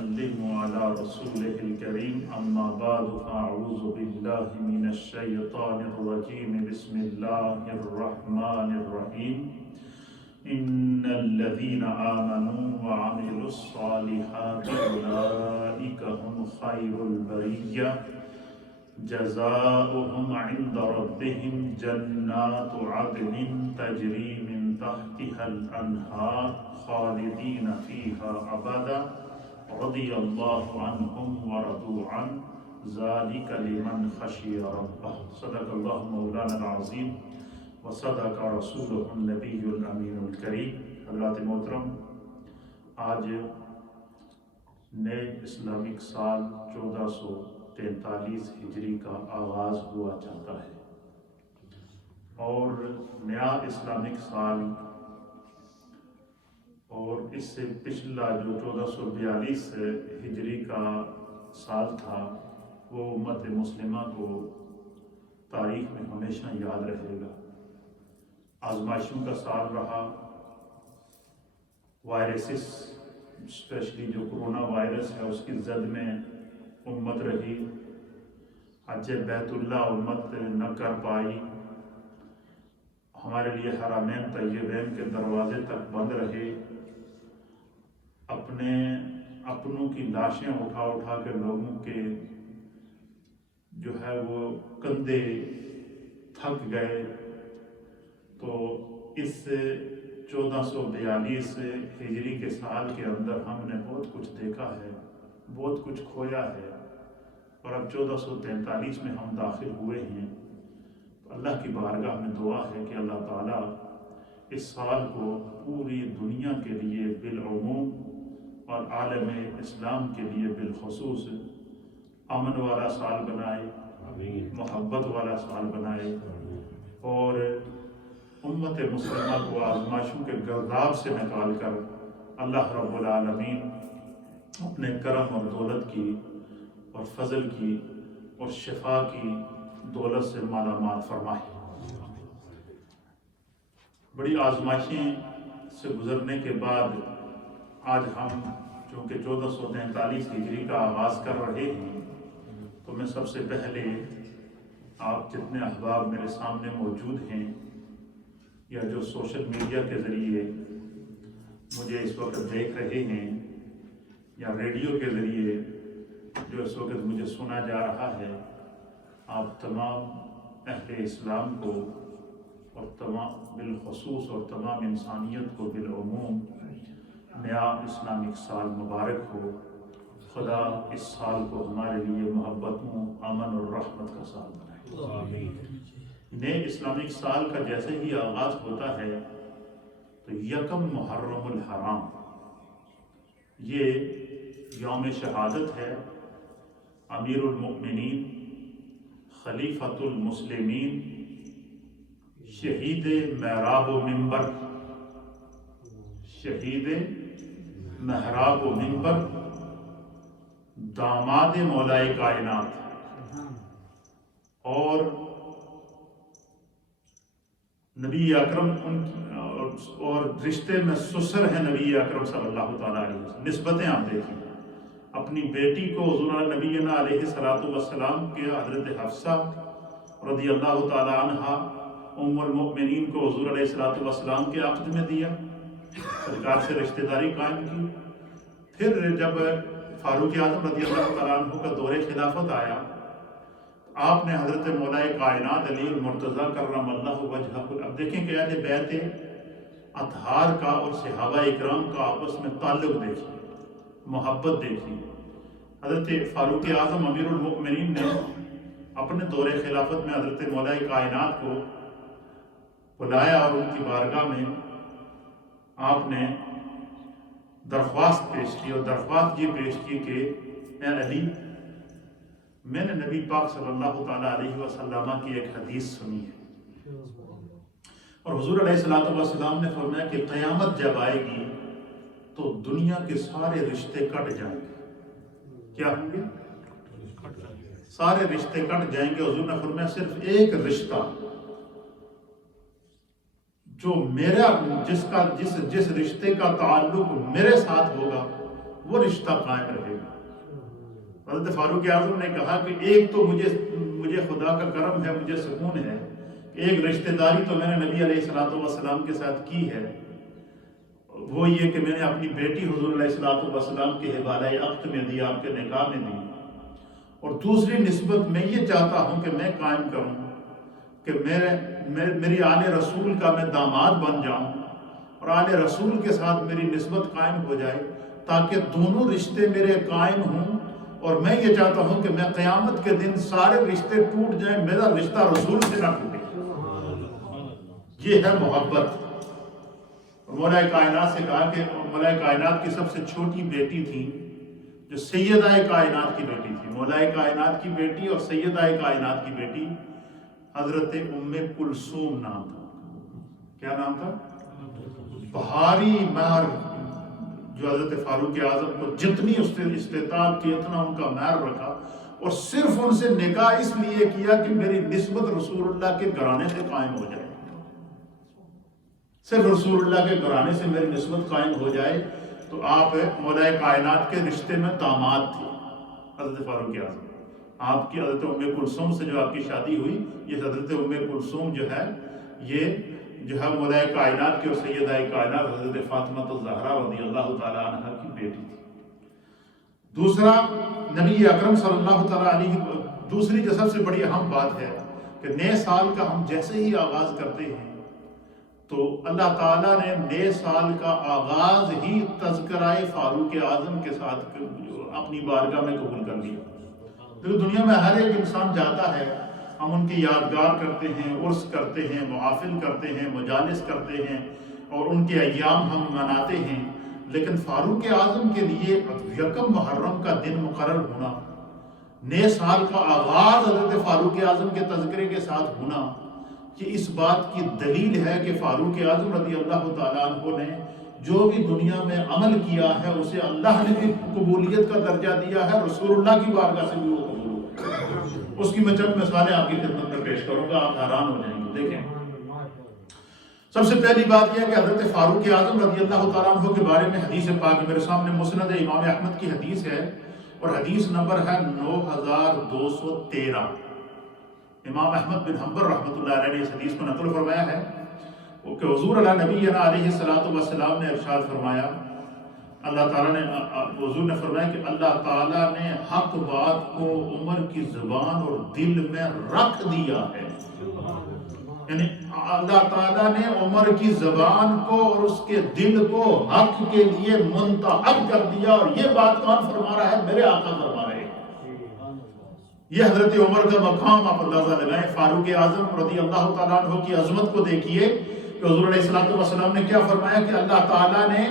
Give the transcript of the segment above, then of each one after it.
ويسلم على رسوله الكريم أما بعد فأعوذ بالله من الشيطان الرجيم بسم الله الرحمن الرحيم إن الذين آمنوا وعملوا الصالحات أولئك هم خير البرية جزاؤهم عند ربهم جنات عدن تجري من تحتها الأنهار خالدين فيها أبدا رضي الله عنهم ورضوا عنه ذلك لمن خشي ربه صدق الله مولانا العظيم وصدق رسوله النبی الامین الکریم۔ حضرات محترم، آج نئے اسلامک سال 1443 ہجری کا آغاز ہوا چاہتا ہے اور نیا اسلامک سال اور اس سے پچھلا جو 1442 ہجری کا سال تھا وہ امت مسلمہ کو تاریخ میں ہمیشہ یاد رہے گا۔ آزمائشوں کا سال رہا، وائرسز اسپیشلی جو کرونا وائرس ہے اس کی زد میں امت رہی، حج بیت اللہ امت نہ کر پائی، ہمارے لیے حرمین طیبین کے دروازے تک بند رہے، اپنوں کی لاشیں اٹھا اٹھا کے لوگوں کے جو ہے وہ کندھے تھک گئے۔ تو اس 1442 ہجری کے سال کے اندر ہم نے بہت کچھ دیکھا ہے، بہت کچھ کھویا ہے، اور اب 1443 میں ہم داخل ہوئے ہیں۔ تو اللہ کی بارگاہ میں دعا ہے کہ اللہ تعالیٰ اس سال کو پوری دنیا کے لیے بالعموم اور عالم اسلام کے لیے بالخصوص امن والا سال بنائے، محبت والا سال بنائے، اور امت مسلمہ کو آزمائشوں کے گرداب سے نکال کر اللہ رب العالمین اپنے کرم اور دولت کی اور فضل کی اور شفا کی دولت سے مالا مال فرمائے۔ بڑی آزمائشیں سے گزرنے کے بعد آج ہم چونکہ 1443 ہجری کا آغاز کر رہے ہیں، تو میں سب سے پہلے آپ جتنے احباب میرے سامنے موجود ہیں یا جو سوشل میڈیا کے ذریعے مجھے اس وقت دیکھ رہے ہیں یا ریڈیو کے ذریعے جو اس وقت مجھے سنا جا رہا ہے، آپ تمام اہل اسلام کو اور تمام بالخصوص اور تمام انسانیت کو بالعموم نیا اسلامک سال مبارک ہو۔ خدا اس سال کو ہمارے لیے محبتوں، امن اور رحمت کا سال بنائے۔ نئے اسلامک سال کا جیسے ہی آغاز ہوتا ہے تو یکم محرم الحرام، یہ یوم شہادت ہے امیر المؤمنین، خلیفۃ المسلمین، شہید محراب و منبر، شہید محراب و منبر، داماد مولائے کائنات، اور نبی اکرم اور رشتے میں سسر ہیں نبی اکرم صلی اللہ تعالیٰ علیہ وسلم۔ نسبتیں آپ دیکھیں، اپنی بیٹی کو حضور نبینا علیہ السلام کے حضرت حفصہ رضی اللہ تعالیٰ عنہ ام المؤمنین کو حضور علیہ السلام کے عقد میں دیا، سرکار سے رشتہ داری قائم کی۔ پھر جب فاروق اعظم رضی اللہ تعالیٰ عنہ کا دور خلافت آیا، آپ نے حضرت مولا کائنات علی المرتضیٰ کرم اللہ وجہہ، اب دیکھیں کہ اہل بیت اطہار کا اور صحابہ اکرام کا آپس میں تعلق دیکھیں، محبت دیکھیں۔ حضرت فاروق اعظم امیر المؤمنین نے اپنے دور خلافت میں حضرت مولا کائنات کو بلایا اور ان کی بارگاہ میں آپ نے درخواست پیش کی، اور درخواست یہ پیش کی کہ اے علی، میں نے نبی پاک صلی اللہ تعالیٰ علیہ وسلم کی ایک حدیث سنی ہے، اور حضور علیہ السلام نے فرمایا کہ قیامت جب آئے گی تو دنیا کے سارے رشتے کٹ جائیں گے۔ کیا ہوں گے؟ سارے رشتے کٹ جائیں گے۔ حضور نے فرمایا صرف ایک رشتہ جو میرا جس رشتے کا تعلق میرے ساتھ ہوگا وہ رشتہ قائم رہے گا۔ حضرت فاروق اعظم نے کہا کہ ایک تو مجھے خدا کا کرم ہے، مجھے سکون ہے کہ ایک رشتہ داری تو میں نے نبی علیہ الصلوۃ والسلام کے ساتھ کی ہے، وہ یہ کہ میں نے اپنی بیٹی حضور علیہ الصلوۃ والسلام کے حوالہ عقد میں دی، آپ کے نکاح میں دی، اور دوسری نسبت میں یہ چاہتا ہوں کہ میں قائم کروں کہ میری آل رسول کا میں داماد بن جاؤں اور آل رسول کے ساتھ میری نسبت قائم ہو جائے، تاکہ دونوں رشتے میرے قائم ہوں، اور میں یہ چاہتا ہوں کہ میں قیامت کے دن سارے رشتے ٹوٹ جائیں، میرا رشتہ رسول سے نہ ٹوٹے۔ یہ ہے محبت۔ مولا کائنات سے کہا کہ مولا کائنات کی سب سے چھوٹی بیٹی تھی جو سیدہ کائنات کی بیٹی تھی، مولا کائنات کی بیٹی اور سیدہ کائنات کی بیٹی حضرت ام کلثوم نام تھا۔ کیا نام تھا؟ بھاری مہر جو حضرت فاروق اعظم کو جتنی استطاعت تھی اتنا ان کا مہر رکھا، اور صرف ان سے نکاح اس لیے کیا کہ میری نسبت رسول اللہ کے گھرانے سے قائم ہو جائے، صرف رسول اللہ کے گھرانے سے میری نسبت قائم ہو جائے۔ تو آپ مولا کائنات کے رشتے میں داماد تھے حضرت فاروق اعظم۔ آپ کی حضرت ام کلثوم سے جو آپ کی شادی ہوئی، یہ حضرت ام کلثوم جو ہے یہ جو ہے مولا کائنات کی اور سیدہ کائنات حضرت فاطمہ الزہرا رضی اللہ تعالیٰ عنہ کی بیٹی تھی۔ دوسرا، نبی اکرم صلی اللہ تعالیٰ علیہ، دوسری جو سب سے بڑی اہم بات ہے کہ نئے سال کا ہم جیسے ہی آغاز کرتے ہیں تو اللہ تعالیٰ نے نئے سال کا آغاز ہی تذکرہ فاروق اعظم کے ساتھ اپنی بارگاہ میں قبول کر لیا۔ دنیا میں ہر ایک انسان جاتا ہے، ہم ان کی یادگار کرتے ہیں، عرس کرتے ہیں، محافل کرتے ہیں، مجالس کرتے ہیں، اور ان کے ایام ہم مناتے ہیں، لیکن فاروق اعظم کے لیے یکم محرم کا دن مقرر ہونا، نئے سال کا آغاز حضرت فاروق اعظم کے تذکرے کے ساتھ ہونا، یہ اس بات کی دلیل ہے کہ فاروق اعظم رضی اللہ تعالیٰ عنہ نے جو بھی دنیا میں عمل کیا ہے اسے اللہ نے بھی قبولیت کا درجہ دیا ہے، رسول اللہ کی بارگاہ سے بھی وہ قبول ہوا۔ اس کی میں چند مثالیں آپ کی خدمت میں پیش کروں گا، آپ حیران ہو جائیں گے۔ دیکھیں، سب سے پہلی بات یہ ہے کہ حضرت فاروق اعظم رضی اللہ تعالیٰ عنہ کے بارے میں حدیث پاک میرے سامنے مسند امام احمد کی حدیث ہے، اور حدیث نمبر ہے 9213۔ امام احمد بن حنبل رحمۃ اللہ علیہ نے اس حدیث کو نقل فرمایا ہے کہ حضور نبینا علیہ الصلوۃ والسلام نے ارشاد فرمایا، اللہ تعالیٰ نے حضور نے فرمایا کہ اللہ تعالیٰ نے حق بات کو عمر کی زبان اور دل میں رکھ دیا ہے، یعنی اللہ تعالیٰ نے عمر کی زبان کو اور اس کے دل کو حق کے لیے منتخب کر دیا، اور یہ بات کون فرما رہا ہے؟ میرے آقا فرما رہے ہیں۔ یہ حضرت عمر کا مقام آپ اندازہ لگائیں۔ فاروق اعظم رضی اللہ تعالیٰ عنہ کی عظمت کو دیکھیے کہ حضور علیہ الصلوۃ والسلام نے کیا فرمایا کہ اللہ تعالیٰ نے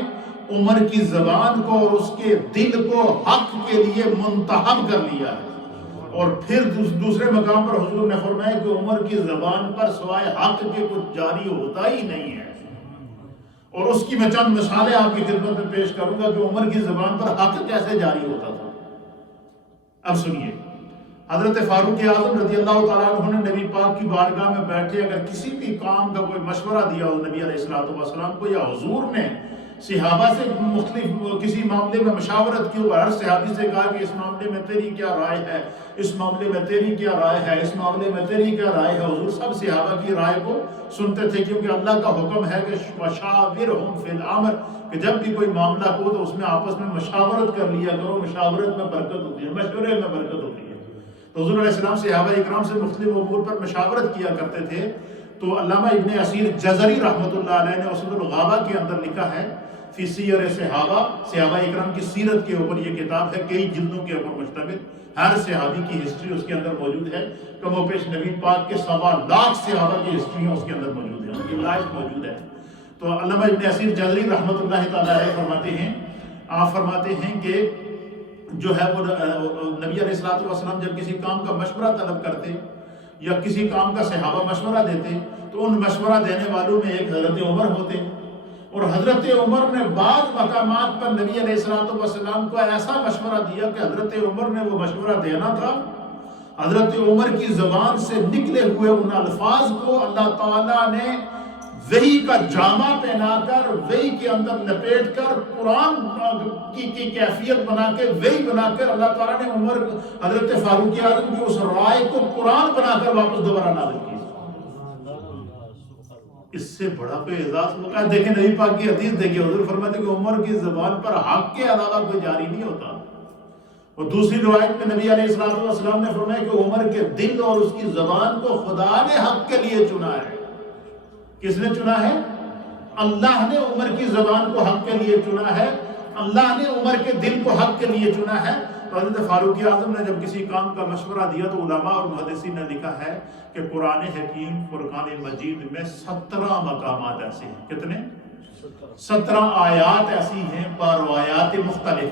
عمر کی زبان کو اور اس کے دل کو حق کے لیے منتخب کر لیا ہے، اور پھر دوسرے مقام پر حضور نے فرمایا کہ عمر کی زبان پر سوائے حق کے کچھ جاری ہوتا ہی نہیں ہے، اور اس کی میں چند مثالیں آپ کی خدمت میں پیش کروں گا کہ عمر کی زبان پر حق کیسے جاری ہوتا تھا۔ اب سنیے، حضرت فاروق اعظم رضی اللہ تعالیٰ عنہ نے نبی پاک کی بارگاہ میں بیٹھے اگر کسی بھی کام کا کوئی مشورہ دیا ہو نبی علیہ الصلوۃ والسلام کو، یا حضور نے صحابہ سے مختلف کسی معاملے میں مشاورت کی، اور ہر صحابی سے کہا کہ اس معاملے میں تیری کیا رائے ہے، اس معاملے میں تیری کیا رائے ہے، اس معاملے میں تیری کیا رائے ہے، حضور سب صحابہ کی رائے کو سنتے تھے، کیونکہ اللہ کا حکم ہے کہ وشاورہم فی الامر، کہ جب بھی کوئی معاملہ ہو تو اس میں آپس میں مشاورت کر لیا کرو، مشاورت میں برکت ہوتی ہے، مشورے میں برکت ہوتی ہے۔ تو حضور علیہ السلام صحابہ اکرام سے مختلف امور پر مشاورت کیا کرتے تھے۔ تو علامہ ابن اسیر جزری رحمۃ اللہ علیہ نے اسد الغابہ کے اندر لکھا ہے فی سیر صحابہ، صحابہ اکرام کی سیرت کے اوپر یہ کتاب ہے، کئی جلدوں کے اوپر مشتمل، ہر صحابی کی ہسٹری اس کے اندر موجود ہے، کم و بیش نبی پاک کے 1.25 لاکھ صحابہ کی ہسٹریاں اس کے اندر موجود ہیں، ان کی لائف موجود ہے۔ تو علامہ ابن اسیر جزری رحمۃ اللہ تعالیٰ علیہ فرماتے ہیں، آپ فرماتے ہیں کہ جو ہے وہ نبی علیہ الصلوۃ والسلام جب کسی کام کا مشورہ طلب کرتے یا کسی کام کا صحابہ مشورہ دیتے تو ان مشورہ دینے والوں میں ایک حضرت عمر ہوتے، اور حضرت عمر نے بعض مقامات پر نبی علیہ الصلوۃ والسلام کو ایسا مشورہ دیا کہ حضرت عمر نے وہ مشورہ دینا تھا، حضرت عمر کی زبان سے نکلے ہوئے ان الفاظ کو اللہ تعالیٰ نے وحی کا جامع پہنا کر، وحی کے اندر لپیٹ کر، قرآن کی کیفیت بنا کے، وحی بنا کر اللہ تعالیٰ نے عمر حضرت فاروق اعظم کی اس رائے کو قرآن بنا کر واپس دوبارہ نازل کی۔ اس سے بڑا کوئی اعزاز ہوگا؟ دیکھیں نبی پاک کی حدیث دیکھیں، حضور فرماتے ہیں کہ عمر کی زبان پر حق کے علاوہ کوئی جاری نہیں ہوتا۔ اور دوسری روایت میں نبی علیہ السلام نے فرمایا کہ عمر کے دل اور اس کی زبان کو خدا نے حق کے لیے چنا ہے۔ کس نے چنا ہے؟ اللہ نے عمر کی زبان کو حق کے لیے چنا ہے، اللہ نے عمر کے دل کو حق کے لیے چنا ہے۔ تو حضرت فاروق اعظم نے جب کسی کام کا مشورہ دیا تو علماء اور محدثین نے لکھا ہے کہ قرآن حکیم فرقان مجید میں 17 مقامات ایسے ہیں۔ کتنے؟ 17 آیات ایسی ہیں بروایات مختلف،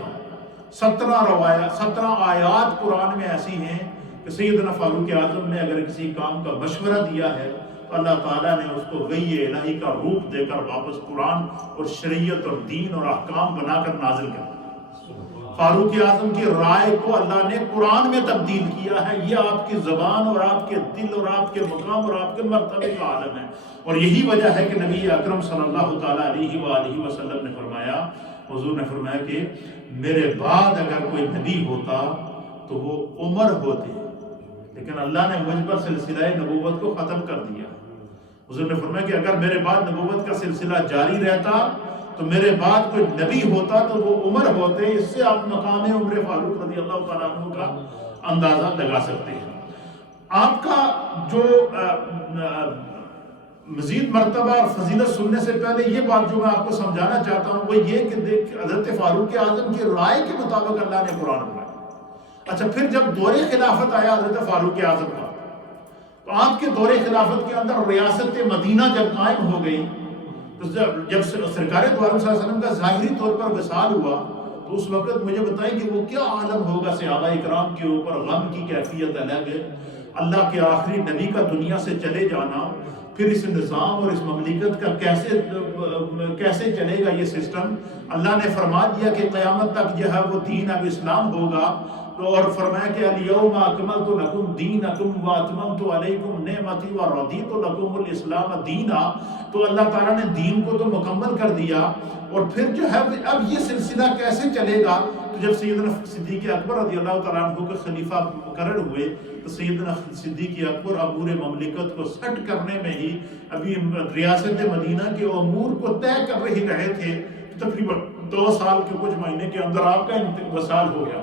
17 آیات قرآن میں ایسی ہیں کہ سیدنا فاروق اعظم نے اگر کسی کام کا مشورہ دیا ہے تو اللہ تعالیٰ نے اس کو وحی الہی کا روپ دے کر واپس قرآن اور شریعت اور دین اور احکام بنا کر نازل کر۔ فاروق اعظم کی رائے کو اللہ نے قرآن میں تبدیل کیا ہے۔ یہ آپ کی زبان اور آپ کے دل اور آپ کے مقام اور آپ کے مرتبے کا عالم ہے۔ اور یہی وجہ ہے کہ نبی اکرم صلی اللہ تعالیٰ علیہ وآلہ وسلم نے فرمایا، حضور نے فرمایا کہ میرے بعد اگر کوئی نبی ہوتا تو وہ عمر ہوتے، لیکن اللہ نے مجھ پر سلسلہ نبوت کو ختم کر دیا۔ حضور نے فرمایا کہ اگر میرے بعد نبوت کا سلسلہ جاری رہتا تو میرے بعد کوئی نبی ہوتا تو وہ عمر ہوتے۔ اس سے آپ مقام عمر فاروق رضی اللہ تعالیٰ عنہ کا اندازہ لگا سکتے ہیں۔ آپ کا جو مزید مرتبہ اور فضیلت سننے سے پہلے یہ بات جو میں آپ کو سمجھانا چاہتا ہوں وہ یہ کہ حضرت فاروق اعظم کی رائے کے مطابق اللہ نے قرآن بنایا۔ اچھا، پھر جب دور خلافت آیا حضرت فاروق اعظم کا، تو آپ کے دور خلافت کے اندر ریاست مدینہ جب قائم ہو گئی، تو جب سرکار دو عالم صلی اللہ علیہ وسلم کا ظاہری طور پر وصال ہوا تو اس وقت مجھے بتائیں کہ وہ کیا عالم ہوگا صحابہ اکرام کے اوپر، غم کی کیفیت الگ ہے، اللہ کے آخری نبی کا دنیا سے چلے جانا، پھر اس نظام اور اس مملکت کا کیسے چلے گا یہ سسٹم۔ اللہ نے فرما دیا کہ قیامت تک جو ہے وہ دین اب اسلام ہوگا، اور فرمایا کہ الیوم اکملت لکم دینکم واتممت علیکم نعمتی ورضیت لکم الاسلام دینا۔ تو اللہ تعالیٰ نے دین کو تو مکمل کر دیا، اور پھر جو ہے اب یہ سلسلہ کیسے چلے گا؟ تو جب سیدنا صدیق اکبر رضی اللہ تعالیٰ عنہ کے خلیفہ مقرر ہوئے تو سیدنا صدیق اکبر امور مملکت کو سیٹ کرنے میں ہی ابھی ریاست مدینہ کے امور کو طے کر ہی رہے تھے، تقریباً 2 سال کے کچھ مہینے کے اندر آپ کا وصال ہو گیا۔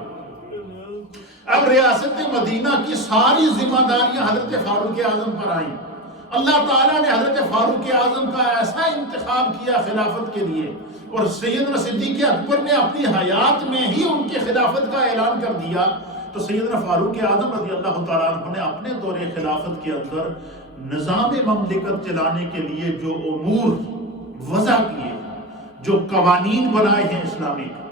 اب ریاست مدینہ کی ساری ذمہ داریاں حضرت فاروق اعظم پر آئیں۔ اللہ تعالیٰ نے حضرت فاروق اعظم کا ایسا انتخاب کیا خلافت کے لیے، اور سیدنا صدیق اکبر نے اپنی حیات میں ہی ان کی خلافت کا اعلان کر دیا۔ تو سیدنا فاروق اعظم رضی اللہ تعالیٰ عنہ نے اپنے دور خلافت کے اندر نظام مملکت چلانے کے لیے جو امور وضع کیے، جو قوانین بنائے ہیں اسلامک،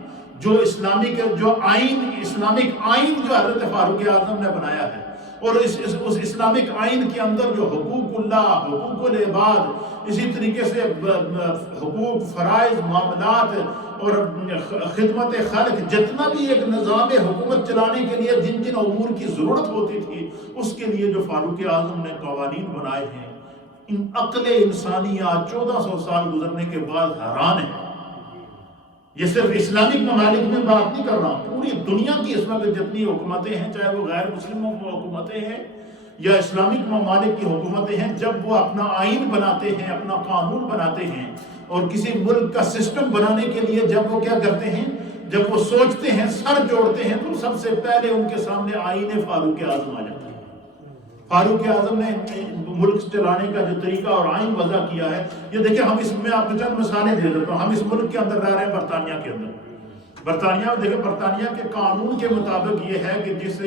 جو اسلامک آئین جو حضرت فاروق اعظم نے بنایا ہے، اور اس اسلامک آئین کے اندر جو حقوق اللہ، حقوق العباد، اسی طریقے سے حقوق، فرائض، معاملات اور خدمت خلق، جتنا بھی ایک نظام حکومت چلانے کے لیے جن جن امور کی ضرورت ہوتی تھی، اس کے لیے جو فاروق اعظم نے قوانین بنائے ہیں، ان عقل انسانی آج 1400 سال گزرنے کے بعد حیران ہے۔ یہ صرف اسلامک ممالک میں بات نہیں کر رہا ہوں، پوری دنیا کی اس وقت جتنی حکومتیں ہیں، چاہے وہ غیر مسلموں کی حکومتیں ہیں یا اسلامک ممالک کی حکومتیں ہیں، جب وہ اپنا آئین بناتے ہیں، اپنا قانون بناتے ہیں، اور کسی ملک کا سسٹم بنانے کے لیے جب وہ کیا کرتے ہیں، جب وہ سوچتے ہیں، سر جوڑتے ہیں، تو سب سے پہلے ان کے سامنے آئین فاروق اعظم آ جاتا ہے۔ فاروق اعظم نے ملک چلانے کا جو طریقہ اور آئین وضع کیا ہے، یہ دیکھیں، ہم اس میں آپ کو چند مثالیں دے دیتا ہوں۔ ہم اس ملک کے اندر رہ رہے ہیں، برطانیہ کے اندر۔ برطانیہ دیکھیں، برطانیہ کے قانون کے مطابق یہ ہے کہ جس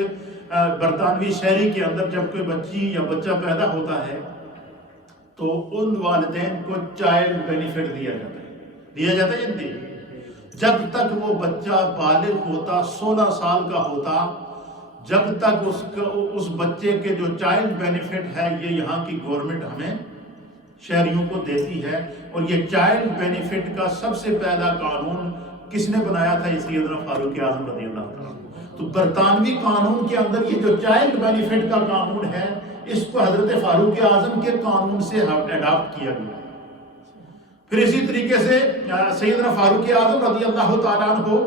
برطانوی شہری کے اندر جب کوئی بچی یا بچہ پیدا ہوتا ہے تو ان والدین کو چائلڈ بینیفٹ دیا جاتا ہے جب تک وہ بچہ بالغ ہوتا، 16 سال کا ہوتا، جب تک اس بچے کے جو چائلڈ بینیفٹ ہے یہ یہاں کی گورنمنٹ ہمیں شہریوں کو دیتی ہے۔ اور یہ چائلڈ بینیفٹ کا سب سے پہلا قانون کس نے بنایا تھا؟ یہ سیدنا فاروق اعظم رضی اللہ عنہ۔ تو برطانوی قانون کے اندر یہ جو چائلڈ بینیفٹ کا قانون ہے، اس کو حضرت فاروق اعظم کے قانون سے اڈاپٹ کیا گیا۔ پھر اسی طریقے سے سیدنا فاروق اعظم رضی اللہ تعالیٰ عنہ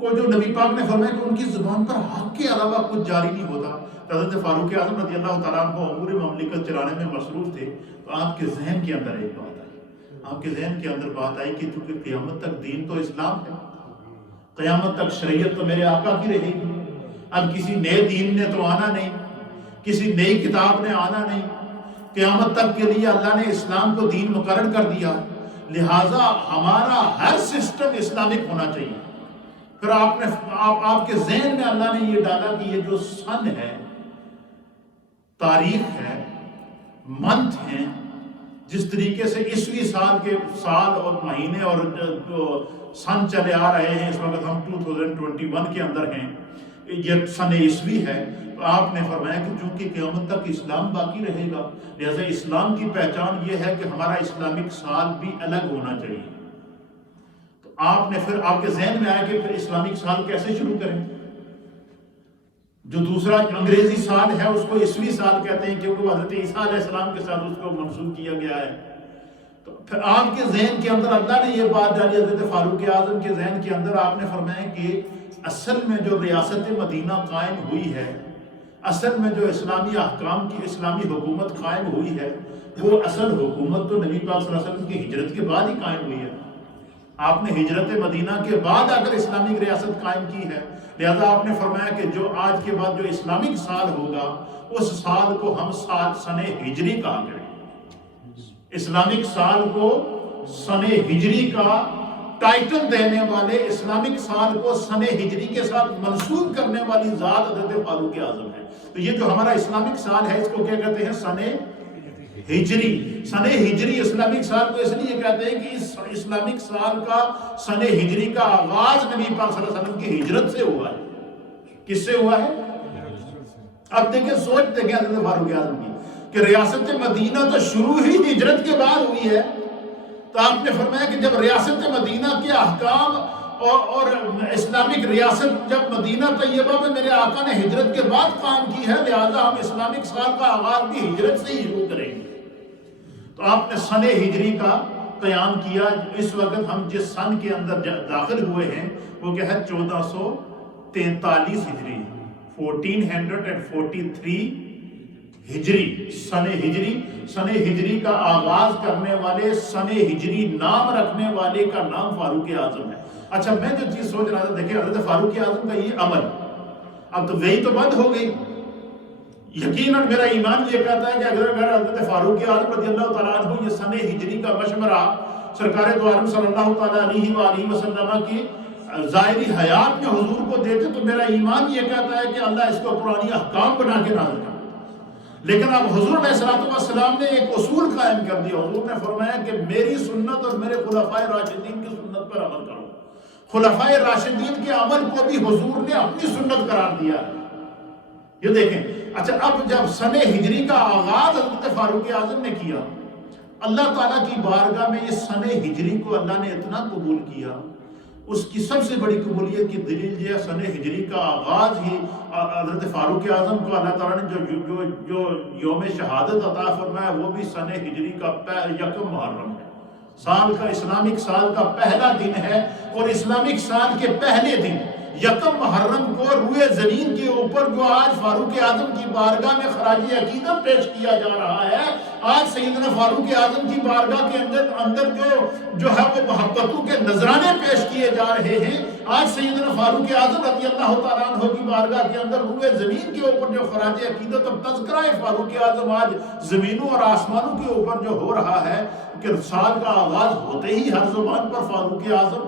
کو جو نبی پاک نے فرمایا کہ ان کی زبان پر حق کے علاوہ کچھ جاری نہیں ہوتا. حضرت فاروق اعظم رضی اللہ تعالیٰ عنہ امور مملکت چلانے میں مصروف تھے. تو آپ کے ذہن کے اندر ایک بات آئی، آپ کے ذہن کے اندر بات آئی کہ چونکہ قیامت تک دین تو اسلام ہے، قیامت تک شریعت تو میرے آقا کی رہے گی، اب کسی نئے دین نے تو آنا نہیں، کسی نئی کتاب نے آنا نہیں، قیامت تک کے لیے اللہ نے اسلام کو دین مقرر کر دیا، لہٰذا ہمارا ہر سسٹم اسلامک ہونا چاہیے. پھر آپ کے ذہن میں اللہ نے یہ ڈالا کہ یہ جو سن ہے، تاریخ ہے، منتھ ہیں، جس طریقے سے عیسوی سال کے سال اور مہینے اور جو سن چلے آ رہے ہیں، اس وقت ہم 2021 کے اندر ہیں، یہ سن عیسوی ہے. تو آپ نے فرمایا کہ چونکہ قیامت تک اسلام باقی رہے گا، لہذا اسلام کی پہچان یہ ہے کہ ہمارا اسلامک سال بھی الگ ہونا چاہیے. تو آپ نے پھر آپ کے ذہن میں آیا کہ پھر اسلامک سال کیسے شروع کریں؟ جو دوسرا انگریزی سال ہے اس کو عیسوی سال کہتے ہیں کیونکہ حضرت عیسیٰ علیہ السلام کے ساتھ اس کو منسوب کیا گیا ہے. تو پھر آپ کے ذہن کے اندر اللہ نے یہ بات ڈالی، حضرت فاروق اعظم کے ذہن کے اندر آپ نے فرمایا کہ اصل میں جو ریاست مدینہ قائم ہوئی ہے، اصل میں جو اسلامی احکام کی اسلامی حکومت قائم ہوئی ہے، وہ اصل حکومت تو نبی پاک صلی اللہ علیہ وسلم کی ہجرت کے بعد ہی قائم ہوئی ہے. آپ نے ہجرت مدینہ کے بعد آ کر اسلامک ریاست قائم کی ہے. لہذا آپ نے فرمایا کہ جو آج کے بعد جو اسلامک سال ہوگا اس سال کو ہم سن ہجری کہا کریں. اسلامک سال کو سن ہجری کا ٹائٹل دینے والے، اسلامک سال کو سن ہجری کے ساتھ منسوب کرنے والی ذات حضرت فاروق اعظم ہے. تو یہ جو ہمارا اسلامک سال ہے اس کو کیا کہتے ہیں؟ سن ہجری. سن ہجری اسلامک سال کو اس لیے کہتے ہیں کہ اس اسلامک سال کا سن ہجری کا آغاز نبی پاک صلی اللہ علیہ وسلم کی ہجرت سے ہوا ہے. کس سے ہوا ہے؟ اب دیکھیں، سوچ دیکھیں حضرت فاروق اعظم کی کہ ریاست مدینہ تو شروع ہی ہجرت کے بعد ہوئی ہے. تو آپ نے فرمایا کہ جب ریاست مدینہ کے احکام اور اسلامک ریاست جب مدینہ طیبہ میں میرے آقا نے ہجرت کے بعد قائم کی ہے، لہذا ہم اسلامک سال کا آغاز بھی ہجرت سے ہی شروع کریں گے. تو آپ نے سن ہجری کا قیام کیا. اس وقت ہم جس سن کے اندر داخل ہوئے ہیں وہ کیا ہے؟ 1443 ہجری، 1443 ہجری، سن ہجری. سن ہجری کا آغاز کرنے والے، سن ہجری نام رکھنے والے کا نام فاروق اعظم ہے. اچھا، میں جو چیز سوچ رہا تھا، دیکھیں حضرت فاروق اعظم کا یہ عمل اب تو وہی تو بند ہو گئی. یقیناً میرا ایمان یہ کہتا ہے کہ اگر حضرت فاروق اعظم رضی اللہ تعالیٰ عنہ یہ سن ہجری کا مشورہ سرکار دو عالم صلی اللہ تعالیٰ علیہ وآلہ وسلم کی ظاہری حیات میں حضور کو دیتے تو میرا ایمان یہ کہتا ہے کہ اللہ اس کو قرآنی احکام بنا کے نازل کرتا. لیکن اب حضور علیہ السلام نے ایک اصول قائم کر دیا. حضور نے فرمایا کہ میری سنت اور میرے خلفائے راشدین کی سنت پر عمل کرو. خلفائے راشدین کے عمل کو بھی حضور نے اپنی سنت قرار دیا. یہ دیکھیں. اچھا، اب جب سن ہجری کا آغاز حضرت فاروق اعظم نے کیا، اللہ تعالیٰ کی بارگاہ میں اس سن ہجری کو اللہ نے اتنا قبول کیا. اس کی سب سے بڑی قبولیت کی دلیل یہ سن ہجری کا آغاز ہی حضرت فاروق اعظم کو اللہ تعالیٰ نے جو یوم شہادت عطا فرمایا وہ بھی سن ہجری کا 1 محرم ہے. سال کا، اسلامک سال کا پہلا دن ہے. اور اسلامک سال کے پہلے دن 1 محرم کو روئے زمین کے اوپر جو آج فاروق اعظم کی بارگاہ میں خراج عقیدت پیش کیا جا رہا ہے، آج سیدنا فاروق اعظم کی بارگاہ کے اندر جو ہے وہ محبتوں کے نذرانے پیش کیے جا رہے ہیں. آج سیدنا فاروق اعظم رضی اللہ تعالیٰ عنہ کی بارگاہ کے اندر روئے زمین کے اوپر جو خراج عقیدت اور تذکرہ فاروق اعظم آج زمینوں اور آسمانوں کے اوپر جو ہو رہا ہے کہ سال کا آغاز ہوتے ہی ہر زبان پر فاروق اعظم،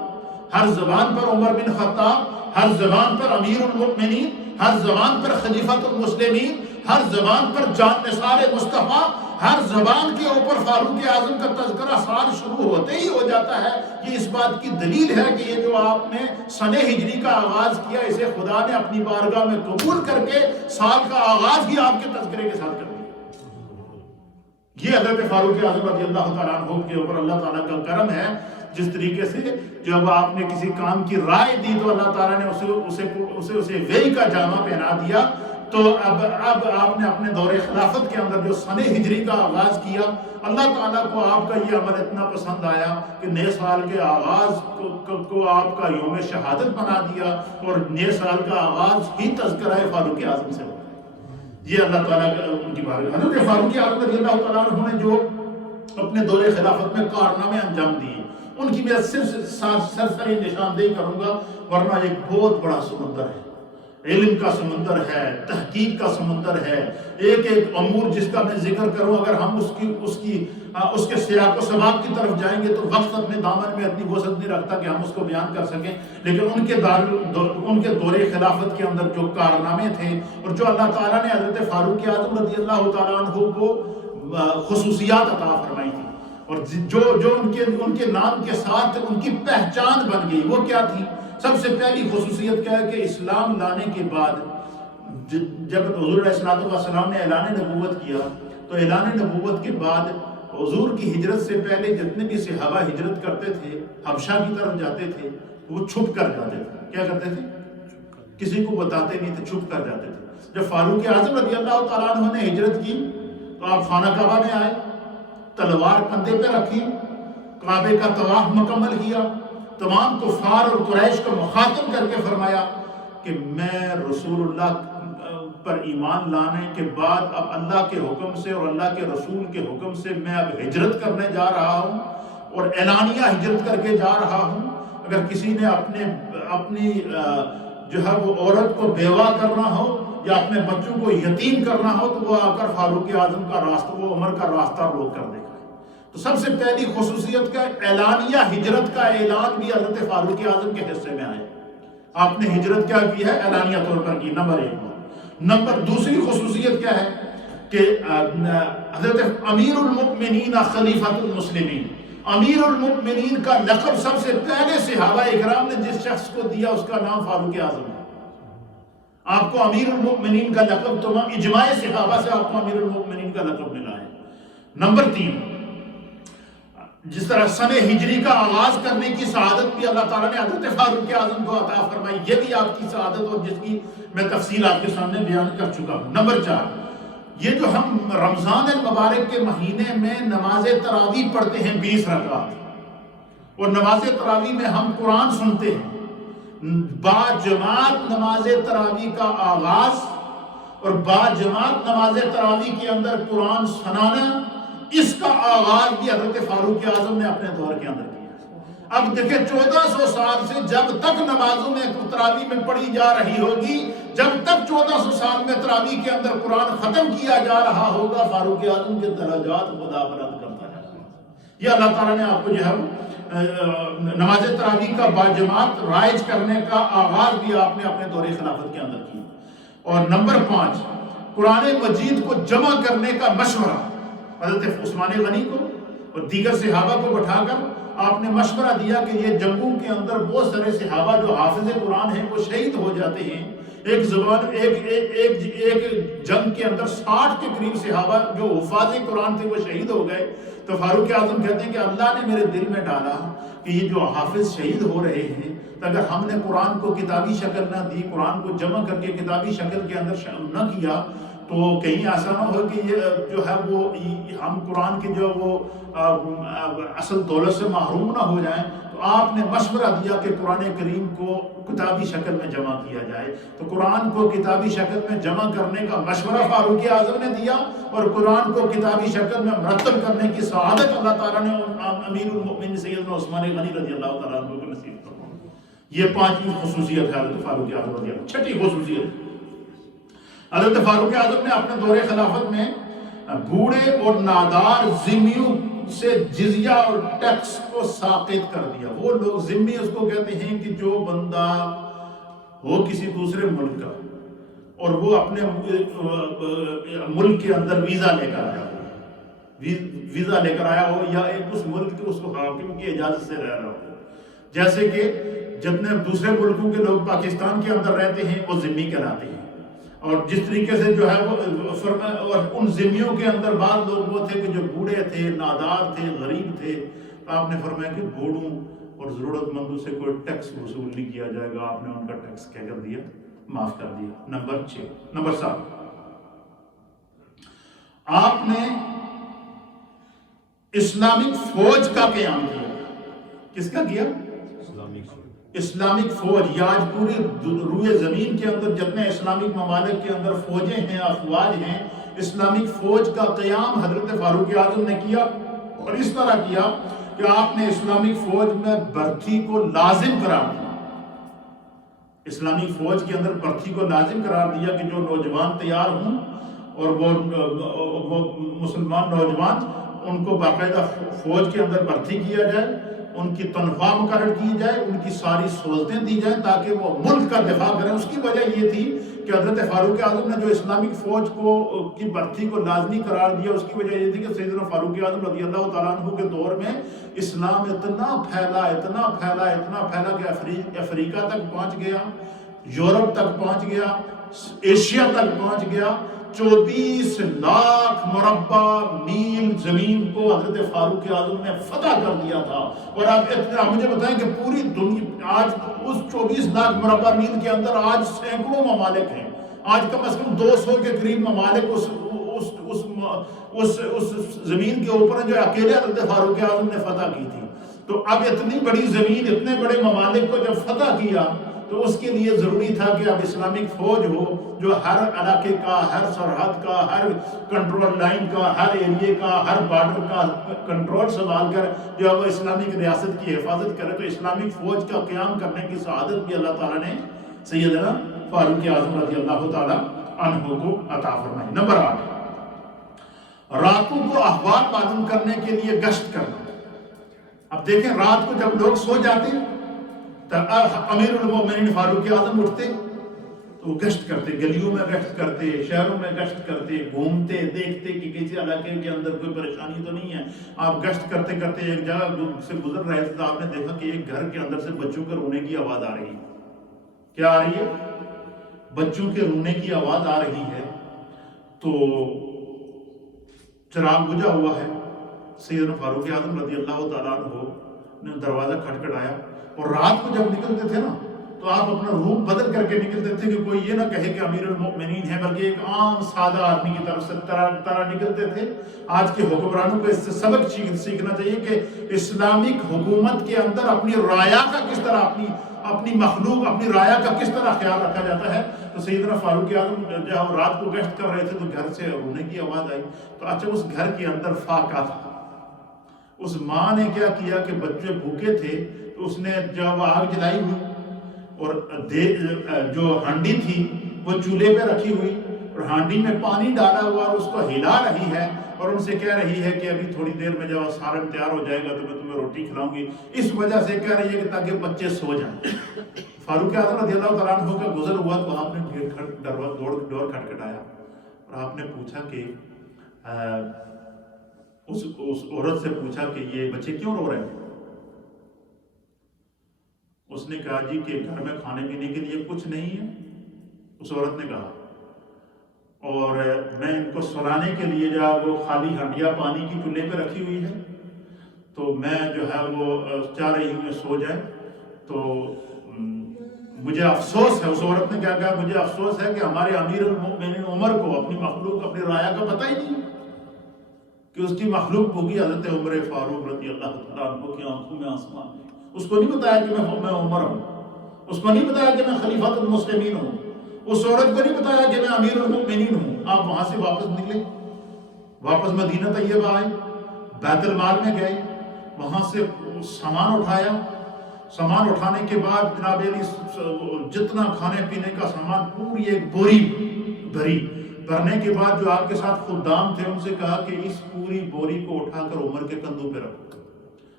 ہر زبان پر عمر بن خطاب، ہر زبان پر امیر المؤمنین، ہر زبان پر خلیفۃ المسلمین، ہر زبان پر جان نثار مصطفیٰ، ہر زبان کے اوپر فاروق اعظم کا تذکرہ سال شروع ہوتے ہی ہو جاتا ہے. یہ اس بات کی دلیل ہے کہ یہ جو آپ نے سن ہجری کا آغاز کیا، اسے خدا نے اپنی بارگاہ میں قبول کر کے سال کا آغاز ہی آپ کے تذکرے کے ساتھ کر دیا. یہ حضرت فاروق اعظم رضی اللہ تعالیٰ عنہ کے اوپر اللہ تعالیٰ کا کرم ہے. جس طریقے سے جب آپ نے کسی کام کی رائے دی تو اللہ تعالیٰ نے اسے وحی کا جامہ پہنا دیا. تو اب آپ نے اپنے دور خلافت کے اندر جو سن ہجری کا آغاز کیا، اللہ تعالیٰ کو آپ کا یہ عمل اتنا پسند آیا کہ نئے سال کے آغاز کو آپ کا یوم شہادت بنا دیا، اور نئے سال کا آغاز ہی تذکرہ فاروق اعظم سے ہوتا ہے۔ یہ اللہ تعالیٰ ان کی بارگاہ میں حضرت فاروق اعظم رضی اللہ تعالیٰ عنہ نے جو اپنے دور خلافت میں کارنامے انجام دیے، ان کی میں صرف سرسری نشاندہی کروں گا، ورنہ ایک بہت بڑا سمندر ہے، علم کا سمندر ہے، تحقیق کا سمندر ہے، ایک ایک امور جس کا میں ذکر کروں، اگر ہم اس کے سیاق و سباق کی طرف جائیں گے تو وقت اپنے دامن میں اتنی وسعت نہیں رکھتا کہ ہم اس کو بیان کر سکیں، لیکن ان کے دور خلافت کے اندر جو کارنامے تھے، اور جو اللہ تعالیٰ نے حضرت فاروق اعظم رضی اللہ تعالیٰ عنہ کو خصوصیات عطا فرمائی تھی، اور جو ان کے نام کے ساتھ ان کی پہچان بن گئی، وہ کیا تھی؟ سب سے پہلی خصوصیت کیا ہے کہ اسلام لانے کے بعد جب حضور علیہ السلام نے اعلان نبوت کیا، تو اعلان نبوت کے بعد حضور کی ہجرت سے پہلے جتنے بھی صحابہ ہجرت کرتے تھے، حبشہ کی طرف جاتے تھے، وہ چھپ کر جاتے تھے۔ کیا کرتے تھے؟ کسی کو بتاتے نہیں تھے، چھپ کر جاتے تھے۔ جب فاروق اعظم رضی اللہ تعالیٰ عنہ نے ہجرت کی تو آپ خانہ کعبہ میں آئے، تلوار کندھے پہ رکھی، کعبے کا طواف مکمل کیا، تمام کفار اور قریش کو مخاطب کر کے فرمایا کہ میں رسول اللہ پر ایمان لانے کے بعد اب اللہ کے حکم سے اور اللہ کے رسول کے حکم سے میں اب ہجرت کرنے جا رہا ہوں، اور اعلانیہ ہجرت کر کے جا رہا ہوں۔ اگر کسی نے اپنی جو ہے وہ عورت کو بیوہ کرنا ہو یا اپنے بچوں کو یتیم کرنا ہو تو وہ آ کر فاروق اعظم کا راستہ، وہ عمر کا راستہ روک کر دے گا۔ تو سب سے پہلی خصوصیت کا اعلانیہ ہجرت کا اعلان بھی حضرت فاروق اعظم کے حصے میں آئے۔ آپ نے ہجرت کیا کی ہے؟ اعلانیہ طور پر کی، نمبر 1۔ دوسری خصوصیت کیا ہے کہ حضرت امیر المؤمنین خلیفۃ المسلمین، امیر المؤمنین کا لقب سب سے پہلے صحابہ اکرام نے جس شخص کو دیا اس کا نام فاروق اعظم ہے۔ آپ کو امیر المؤمنین کا لقب تو اجماع صحابہ سے آپ کو امیر المؤمنین کا لقب ملا ہے۔ نمبر 3، جس طرح سن ہجری کا آغاز کرنے کی سعادت بھی اللہ تعالیٰ نے حضرت فاروق اعظم کو عطا فرمائی، یہ بھی آپ کی سعادت اور جس کی میں تفصیل آپ کے سامنے بیان کر چکا ہوں۔ نمبر 4، یہ جو ہم رمضان المبارک کے مہینے میں نماز تراویح پڑھتے ہیں 20 رکعت، اور نماز تراویح میں ہم قرآن سنتے ہیں، باجماعت نماز تراویح کا آغاز اور باجماعت نماز تراویح کے اندر قرآن سنانا، اس کا آغاز بھی حضرت فاروق اعظم نے اپنے دور کے اندر کیا۔ اب دیکھیں 1400 سال سے جب تک نمازوں میں تراویح میں پڑھی جا رہی ہوگی، جب تک 1400 سال میں تراویح کے اندر قرآن ختم کیا جا رہا ہوگا، فاروق اعظم کے درجات خدا بلند کرتا ہے۔ یہ اللہ تعالیٰ نے آپ کو جو ہے نماز تراویح کا باجماعت رائج کرنے کا آغاز بھی آپ نے اپنے دور خلافت کے اندر کیا۔ اور نمبر 5، قرآن مجید کو جمع کرنے کا مشورہ حضرت عثمان غنی کو اور دیگر صحابہ کو بٹھا کر آپ نے مشورہ دیا کہ یہ جنگوں کے اندر بہت سارے صحابہ جو حافظ قرآن ہیں وہ شہید ہو جاتے ہیں۔ ایک جنگ کے اندر 60 کے قریب صحابہ جو حفاظ قرآن تھے وہ شہید ہو گئے۔ تو فاروق اعظم کہتے ہیں کہ اللہ نے میرے دل میں ڈالا کہ یہ جو حافظ شہید ہو رہے ہیں، تو اگر ہم نے قرآن کو کتابی شکل نہ دی، قرآن کو جمع کر کے کتابی شکل کے اندر نہ کیا، تو کہیں ایسا نہ ہو کہ یہ جو ہے وہ ہم قرآن کی جو وہ اصل دولت سے محروم نہ ہو جائیں۔ تو آپ نے مشورہ دیا کہ قرآن کریم کو کتابی شکل میں جمع کیا جائے۔ تو قرآن کو کتابی شکل میں جمع کرنے کا مشورہ فاروق اعظم نے دیا، اور قرآن کو کتابی شکل میں مرتب کرنے کی سعادت اللہ تعالیٰ نے امیر المؤمنین سیدنا عثمان غنی رضی اللہ تعالیٰ عنہ کو نصیب فرمائی۔ یہ 5ویں خصوصیت ہے حضرت فاروق اعظم رضی اللہ۔ 6ٹھی خصوصیت، حضرت فاروق اعظم نے اپنے دور خلافت میں بوڑھے اور نادار ذمیوں سے جزیہ اور ٹیکس کو ساقط کر دیا۔ وہ لوگ ذمی اس کو کہتے ہیں کہ جو بندہ ہو کسی دوسرے ملک کا اور وہ اپنے ملک کے اندر ویزا لے کر آیا ہو، ویزا لے کر آیا ہو، یا اس ملک کے اس کو حاکم کی اجازت سے رہ رہا ہو، جیسے کہ جتنے دوسرے ملکوں کے لوگ پاکستان کے اندر رہتے ہیں وہ ذمی کہلاتے ہیں۔ اور جس طریقے سے جو ہے وہ فرمایا، اور ان ذمیوں کے اندر بعض لوگ وہ تھے کہ جو بوڑھے تھے، نادار تھے، غریب تھے۔ آپ نے فرمایا کہ بوڑھوں اور ضرورت مندوں سے کوئی ٹیکس وصول نہیں کیا جائے گا۔ آپ نے ان کا ٹیکس کیا کر دیا؟ معاف کر دیا۔ نمبر 6 نمبر 7 آپ نے اسلامک فوج کا قیام کیا۔ کس کا کیا؟ اسلامک فوج۔ یا آج پورے روئے زمین کے اندر جتنے اسلامک ممالک کے اندر فوجیں ہیں، افواج ہیں، اسلامک فوج کا قیام حضرت فاروق اعظم نے کیا، اور اس طرح کیا کہ آپ نے اسلامک فوج میں بھرتی کو لازم قرار دیا۔ اسلامک فوج کے اندر بھرتی کو لازم قرار دیا کہ جو نوجوان تیار ہوں، اور وہ مسلمان نوجوان، ان کو باقاعدہ فوج کے اندر بھرتی کیا جائے، ان کی تنخواہ مقرر کی جائے، ان کی ساری سہولتیں دی جائیں تاکہ وہ ملک کا دفاع کریں۔ اس کی وجہ یہ تھی کہ حضرت فاروق اعظم نے جو اسلامک فوج کی بھرتی کو لازمی قرار دیا، اس کی وجہ یہ تھی کہ سیدنا فاروق اعظم رضی اللہ تعالیٰ عنہ کے دور میں اسلام اتنا پھیلا کہ افریقہ تک پہنچ گیا، یورپ تک پہنچ گیا، ایشیا تک پہنچ گیا۔ 24 لاکھ مربع میل زمین کو حضرت فاروق اعظم نے فتح کر دیا تھا۔ اور آپ مجھے بتائیں کہ پوری دنیا آج اس 24 لاکھ مربع میل کے اندر آج سینکڑوں ممالک ہیں، آج کم از کم 200 کے قریب ممالک اس زمین کے اوپر جو اکیلے حضرت فاروق اعظم نے فتح کی تھی۔ تو اب اتنی بڑی زمین، اتنے بڑے ممالک کو جب فتح کیا تو اس کے لیے ضروری تھا کہ اب اسلامک فوج ہو جو ہر علاقے کا، ہر سرحد کا، ہر کنٹرول لائن کا، ہر ایریے کا، ہر بارڈر کا کنٹرول سنبھال کر جو ہے وہ اسلامک ریاست کی حفاظت کرے۔ تو اسلامک فوج کا قیام کرنے کی سعادت بھی اللہ تعالیٰ نے سیدنا فاروق اعظم رضی اللہ تعالیٰ عنہ کو عطا فرمائی۔ نمبر 8 راتوں کو احوال معلوم کرنے کے لیے گشت کرنا۔ اب دیکھیں، رات کو جب لوگ سو جاتے امیر المومنین فاروق اعظم اٹھتے تو وہ گشت کرتے، گلیوں میں گشت کرتے، شہروں میں گشت کرتے، گھومتے، دیکھتے کہ کسی علاقے کے اندر کوئی پریشانی تو نہیں ہے۔ آپ گشت کرتے کرتے ایک جگہ سے گزر رہے تھے تو آپ نے دیکھا کہ ایک گھر کے اندر سے بچوں کے رونے کی آواز آ رہی ہے۔ کیا آ رہی ہے؟ بچوں کے رونے کی آواز آ رہی ہے۔ تو چراغ بجھا ہوا ہے، سیدنا فاروق اعظم رضی اللہ تعالیٰ عنہ نے دروازہ کھٹکھٹایا۔ اور رات کو جب نکلتے تھے نا تو آپ اپنا روپ بدل کر کے نکلتے تھے کہ کوئی یہ نہ کہے کہ امیر المؤمنین ہے، بلکہ ایک عام سادہ آدمی کی طرف سے طرح نکلتے تھے۔ آج کے حکمرانوں کو اس سے سبق سیکھنا چاہیے کہ اسلامک حکومت کے اندر اپنی رایا کا کس طرح، اپنی مخلوق، اپنی رایا کا کس طرح خیال رکھا جاتا ہے۔ تو سیدنا فاروق اعظم جب رات کو گشت کر رہے تھے تو گھر سے رونے کی آواز آئی۔ تو اچھا، اس گھر کے اندر فاقہ تھا۔ اس ماں نے کیا کیا کہ بچے بھوکے تھے تو اس نے جب آگ جلائی ہوئی اور جو ہانڈی تھی وہ چولہے پہ رکھی ہوئی اور ہانڈی میں پانی ڈالا ہوا اور اس کو ہلا رہی ہے اور ان سے کہہ رہی ہے کہ ابھی تھوڑی دیر میں جب سالن تیار ہو جائے گا تو میں تمہیں روٹی کھلاؤں گی۔ اس وجہ سے کہہ رہی ہے کہ تاکہ بچے سو جائیں۔ فاروق اعظم رضی اللہ تعالیٰ عنہ کا گزر ہوا تو آپ نے ڈور کھٹکھٹایا اور آپ نے پوچھا کہ اس عورت سے پوچھا کہ یہ بچے کیوں رو رہے ہیں؟ اس نے کہا جی کہ گھر میں کھانے پینے کے لیے کچھ نہیں ہے، اس عورت نے کہا، اور میں ان کو سلانے کے لیے جو وہ خالی ہنڈیا پانی کی چولہے پہ رکھی ہوئی ہے، تو میں جو ہے وہ چاہ رہی ہوں میں سو جائے، تو مجھے افسوس ہے۔ اس عورت نے کیا کہا؟ مجھے افسوس ہے کہ ہمارے امیر المؤمنین عمر کو اپنی مخلوق، اپنی رایا کا پتہ ہی نہیں کہ اس کی مخلوق ہوگی حضرت عمر فاروق رضی اللہ تعالیٰ عنہ کی آنکھوں میں آسمان ہے۔ اس کو نہیں بتایا کہ میں عمر ہوں، اس کو نہیں بتایا کہ میں خلیفۃ المسلمین ہوں، اس عورت کو نہیں بتایا کہ میں امیر المؤمنین ہوں۔ آپ وہاں سے واپس نکلے، واپس مدینہ طیبہ آئے، بیت المال میں گئے، وہاں سے سامان اٹھایا۔ سامان اٹھانے کے بعد جناب علی جتنا کھانے پینے کا سامان پوری ایک بوری بھرنے کے بعد جو آپ کے ساتھ خدام تھے ان سے کہا کہ اس پوری بوری کو اٹھا کر عمر کے کندھوں پہ رکھو۔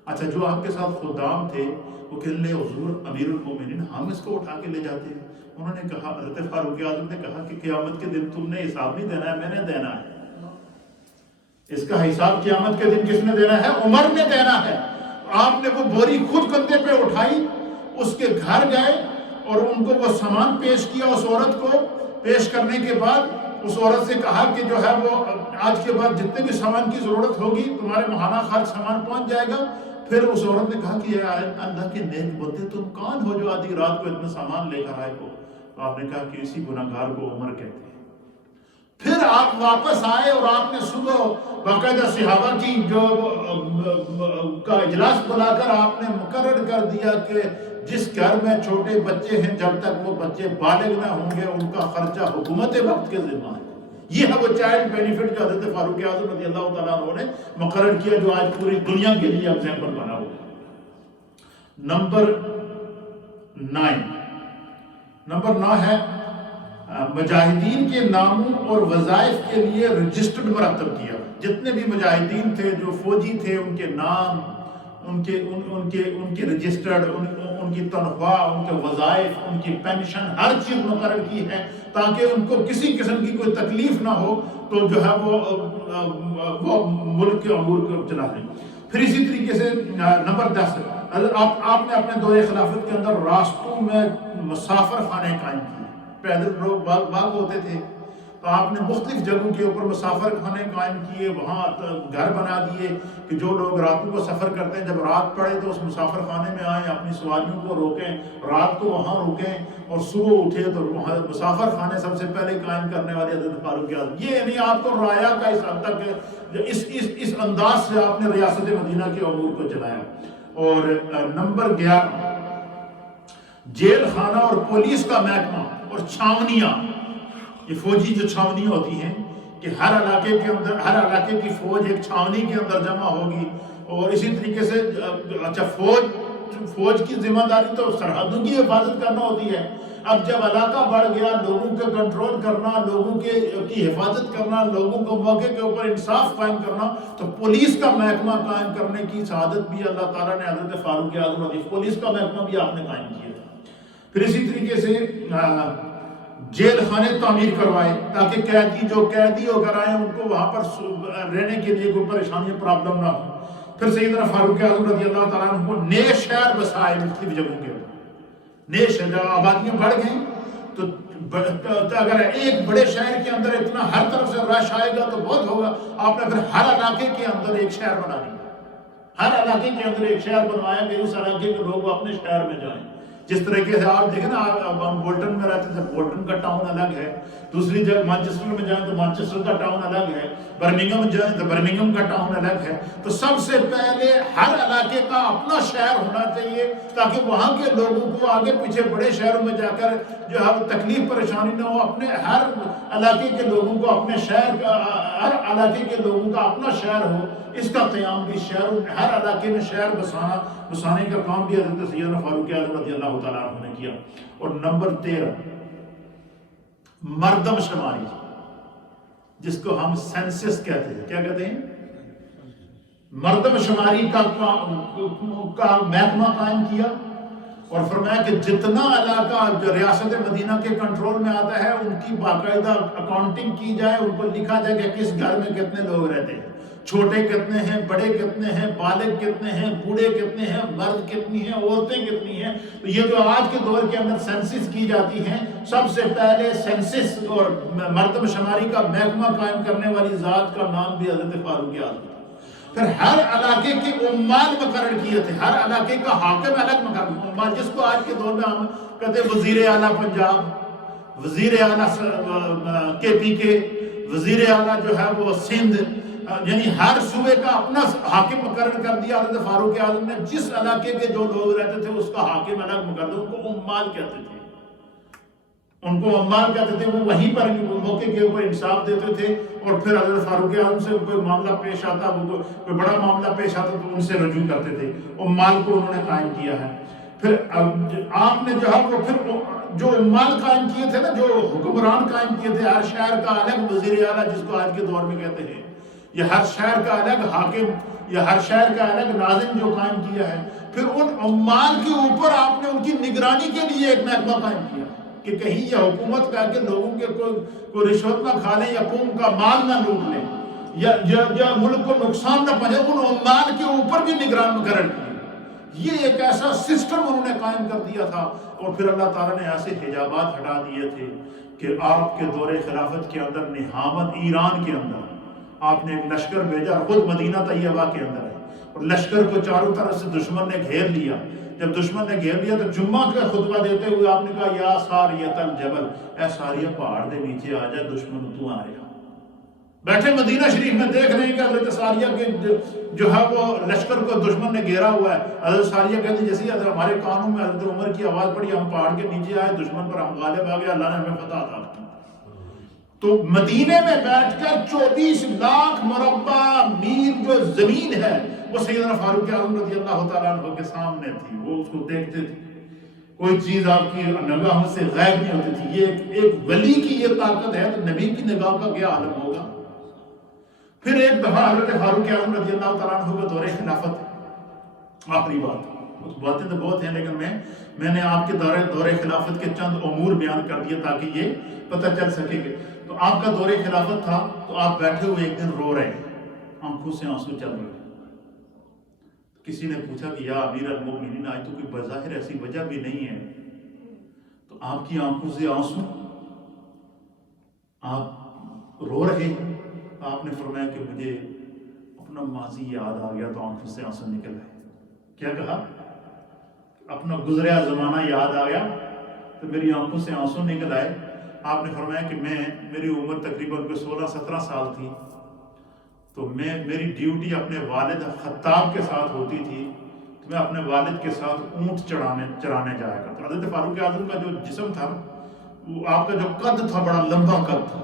اچھا، جو آپ کے ساتھ خدام تھے وہ کہنے لگے حضور امیر المومنین ہم اس کو اٹھا کے لے جاتے ہیں۔ انہوں نے کہا، حضرت فاروق اعظم نے کہا کہ قیامت کے دن تم نے حساب نہیں دینا ہے، میں نے دینا ہے۔ اس کا حساب قیامت کے دن کس نے دینا ہے؟ عمر نے دینا ہے۔ آپ نے وہ بوری خود کندھے پہ اٹھائی، اس کے گھر گئے اور ان کو وہ سامان پیش کیا۔ اس عورت کو پیش کرنے کے بعد اس عورت سے کہا کہ جو ہے وہ آج کے بعد جتنے بھی سامان کی ضرورت ہوگی تمہارے ماہانہ خرچ سامان پہنچ جائے گا۔ پھر اس عورت نے کہا کہ اللہ کے نیک بندے تم کون ہو جو آدھی رات کو اتنا سامان لے کر آئے ہو؟ آپ نے کہا کہ اسی گناہگار کو عمر کہتے ہیں۔ پھر آپ واپس آئے اور آپ نے صبح باقاعدہ صحابہ کی جو کا اجلاس بلا کر آپ نے مقرر کر دیا کہ جس گھر میں چھوٹے بچے ہیں جب تک وہ بچے بالغ نہ ہوں گے ان کا خرچہ حکومت وقت کے ذمہ ہے۔ یہ ہے وہ چائلڈ بینیفٹ جو حضرت فاروق اعظم رضی اللہ تعالیٰ عنہ نے مقرر کیا، جو آج پوری دنیا کے لیے ایگزامپل بنا ہوا ہے۔ نمبر 9 ہے مجاہدین کے ناموں اور وظائف کے لیے رجسٹرڈ مرتب کیا۔ جتنے بھی مجاہدین تھے جو فوجی تھے ان کے نام، ان کے رجسٹرڈ، ان کی تنخواہ، ان کے وظائف، ان کی پینشن، ہر چیز مقرر کی ہے تاکہ ان کو کسی قسم کی کوئی تکلیف نہ ہو تو جو ہے وہ ملک کے امور کو چلا دیں۔ پھر اسی طریقے سے نمبر 10 آپ نے اپنے دور خلافت کے اندر راستوں میں مسافر خانے قائم کیے۔ پیدل لوگ باغ ہوتے تھے تو آپ نے مختلف جگہوں کے اوپر مسافر خانے قائم کیے، وہاں گھر بنا دیے کہ جو لوگ راتوں کو سفر کرتے ہیں جب رات پڑے تو اس مسافر خانے میں آئیں، اپنی سواریوں کو روکیں، رات کو وہاں روکیں اور صبح اٹھے تو وہاں مسافر خانے سب سے پہلے قائم کرنے والے حضرت فاروق اعظم۔ یہ یعنی آپ کو رایا کا اس حد تک اس انداز سے آپ نے ریاست مدینہ کے امور کو چلایا۔ اور نمبر 11 جیل خانہ اور پولیس کا محکمہ اور چھاونیاں۔ یہ فوجی جو چھاونی ہوتی ہیں کہ ہر علاقے کے اندر، ہر علاقے کی فوج ایک چھاونی کے اندر جمع ہوگی، اور اسی طریقے سے اچھا فوج کی ذمہ داری تو سرحدوں کی حفاظت کرنا ہوتی ہے۔ اب جب علاقہ بڑھ گیا، لوگوں کا کنٹرول کرنا، لوگوں کی حفاظت کرنا، لوگوں کو موقع کے اوپر انصاف قائم کرنا، تو پولیس کا محکمہ قائم کرنے کی سعادت بھی اللہ تعالیٰ نے حضرت فاروق اعظم پولیس کا محکمہ بھی آپ نے قائم کیا تھا۔ پھر اسی طریقے سے جیل خانے تعمیر کروائے تاکہ قیدی ہو کر آئیں ان کو وہاں پر رہنے کے لیے کوئی پریشانی پرابلم نہ ہو۔ پھر سیدنا فاروق اعظم رضی اللہ تعالیٰ عنہ کو نئے شہر بسائے مختلف جگہوں کے اوپر۔ نئے شہر جب آبادیاں بڑھ گئیں تو اگر ایک بڑے شہر کے اندر اتنا ہر طرف سے رش آئے گا تو بہت ہوگا، آپ نے پھر ہر علاقے کے اندر ایک شہر بنا دیا، ہر علاقے کے اندر ایک شہر بنوایا کہ اس علاقے کے لوگ اپنے شہر میں جائیں۔ جس طریقے سے آپ دیکھیں نا، ہم بولٹن میں رہتے تھے، بولٹن کا ٹاؤن الگ ہے، دوسری جگہ مانچسٹر میں جائیں تو مانچسٹر کا ٹاؤن الگ ہے، برمنگھم میں جائیں تو برمنگھم کا ٹاؤن الگ ہے۔ تو سب سے پہلے ہر علاقے کا اپنا شہر ہونا چاہیے تاکہ وہاں کے لوگوں کو آگے پیچھے بڑے شہروں میں جا کر جو ہے تکلیف پریشانی نہ ہو۔ اپنے ہر علاقے کے لوگوں کو اپنے شہر کا، ہر علاقے کے لوگوں کا اپنا شہر ہو، اس کا قیام بھی ہر علاقے میں شہر بسانے کا کام بھی حضرت سیدنا فاروق اعظم رضی اللہ تعالیٰ عنہ نے کیا۔ اور نمبر 13 مردم شماری، جس کو ہم سینسس کہتے ہیں۔ کیا کہتے ہیں؟ مردم شماری کا محکمہ قائم کیا اور فرمایا کہ جتنا علاقہ جو ریاست مدینہ کے کنٹرول میں آتا ہے ان کی باقاعدہ اکاؤنٹنگ کی جائے، ان پر لکھا جائے کہ کس گھر میں کتنے لوگ رہتے ہیں، چھوٹے کتنے ہیں، بڑے کتنے ہیں، بالغ کتنے ہیں، بوڑھے کتنے ہیں، مرد کتنی ہیں، عورتیں کتنی ہیں۔ تو یہ جو آج کے دور کے اندر سینسس کی جاتی ہیں، سب سے پہلے سینسس اور مردم شماری کا محکمہ قائم کرنے والی ذات کا نام بھی حضرت فاروق اعظم۔ پھر ہر علاقے کے عمال مقرر کیے تھے، ہر علاقے کا حاکم الگ مقرر، عمال جس کو آج کے دور میں ہم کہتے ہیں وزیر اعلیٰ پنجاب، وزیر اعلیٰ KP کے، وزیر اعلیٰ جو ہے وہ سندھ، یعنی ہر صوبے کا اپنا حاکم مقرر کر دیا حضرت فاروق اعظم نے۔ جس علاقے کے جو لوگ رہتے تھے اس کا حاکم الگ مقرر، ان کو عمال کہتے تھے، ان کو عمال کہتے تھے۔ وہ وہیں پر موقع کے اوپر انصاف دیتے تھے، اور پھر حضرت فاروق اعظم سے کوئی معاملہ پیش آتا، کوئی بڑا معاملہ پیش آتا تو ان سے رجوع کرتے تھے۔ عمال کو انہوں نے قائم کیا ہے۔ پھر آپ نے جو ہے وہ پھر جو عمال قائم کیے تھے نا، جو حکمران قائم کیے تھے، ہر شہر کا الگ وزیر اعلیٰ جس کو آج کے دور میں کہتے ہیں، یہ ہر شہر کا الگ حاکم یا ہر شہر کا الگ ناظم جو قائم کیا ہے۔ پھر ان عمال کے اوپر آپ نے ان کی نگرانی کے لیے ایک محکمہ قائم کیا کہ کہیں یہ حکومت کا کہ لوگوں کے کوئی رشوت نہ کھا لیں یا قوم کا مال نہ لوٹ لیں یا ملک کو نقصان نہ پہنچے، ان عمال کے اوپر بھی نگران مقرر کی۔ یہ ایک ایسا سسٹم انہوں نے قائم کر دیا تھا۔ اور پھر اللہ تعالیٰ نے ایسے حجابات ہٹا دیے تھے کہ آپ کے دور خلافت کے اندر نہامت ایران کے اندر آپ نے ایک لشکر بھیجا، خود مدینہ طیبہ کے اندر ہے، اور لشکر کو چاروں طرف سے دشمن نے گھیر لیا۔ جب دشمن نے گھیر لیا تو جمعہ کا خطبہ دیتے ہوئے آپ نے کہا یا ساریۃ الجبل، اے ساریہ پہاڑ دے نیچے آ جا، دشمن تو آ رہا۔ بیٹھے مدینہ شریف میں دیکھ رہے ہیں کہ حضرت ساریہ کے جو ہے وہ لشکر کو دشمن نے گھیرا ہوا ہے۔ حضرت ساریہ کہتے جیسے ہمارے کانوں میں حضرت عمر کی آواز پڑی، ہم پہاڑ کے نیچے آئے، دشمن پر ہم غالب آ گئے، اللہ نے ہمیں فتح عطا کی۔ تو مدینے میں بیٹھ کر 24 لاکھ مربع میل جو زمین ہے وہ سیدنا فاروق اعظم رضی اللہ تعالیٰ عنہ کے سامنے تھی، وہ اس کو دیکھتے تھے، کوئی چیز آپ کی نگاہوں سے غائب نہیں ہوتی تھی۔ یہ ایک ولی کی یہ طاقت ہے تو نبی کی نگاہ کا کیا عالم ہوگا۔ پھر ایک دفعہ حضرت فاروق اعظم رضی اللہ تعالیٰ عنہ کا دور خلافت، آخری باتیں تو بہت ہیں لیکن میں نے آپ کے دور خلافت کے چند امور بیان کر دیے تاکہ یہ پتہ چل سکے گے۔ تو آپ کا دور خلافت تھا تو آپ بیٹھے ہوئے ایک دن رو رہے ہیں، آنکھوں سے آنسو چل رہے ہیں۔ کسی نے پوچھا کہ یا امیر المومنین، آج تو کوئی بظاہر ایسی وجہ بھی نہیں ہے، تو آپ کی آنکھوں سے آنسو، آپ رو رہے ہیں؟ آپ نے فرمایا کہ مجھے اپنا ماضی یاد آ گیا تو آنکھوں سے آنسو نکل آئے۔ کیا کہا؟ اپنا گزریا زمانہ یاد آ گیا تو میری آنکھوں سے آنسو نکل آئے۔ آپ نے فرمایا کہ میری عمر تقریباً 16-17 سال تھی، تو میری ڈیوٹی اپنے والد خطاب کے ساتھ ہوتی تھی، تو میں اپنے والد کے ساتھ اونٹ چرانے جایا کرتا۔ حضرت فاروق اعظم کا جو جسم تھا، وہ آپ کا جو قد تھا بڑا لمبا قد تھا،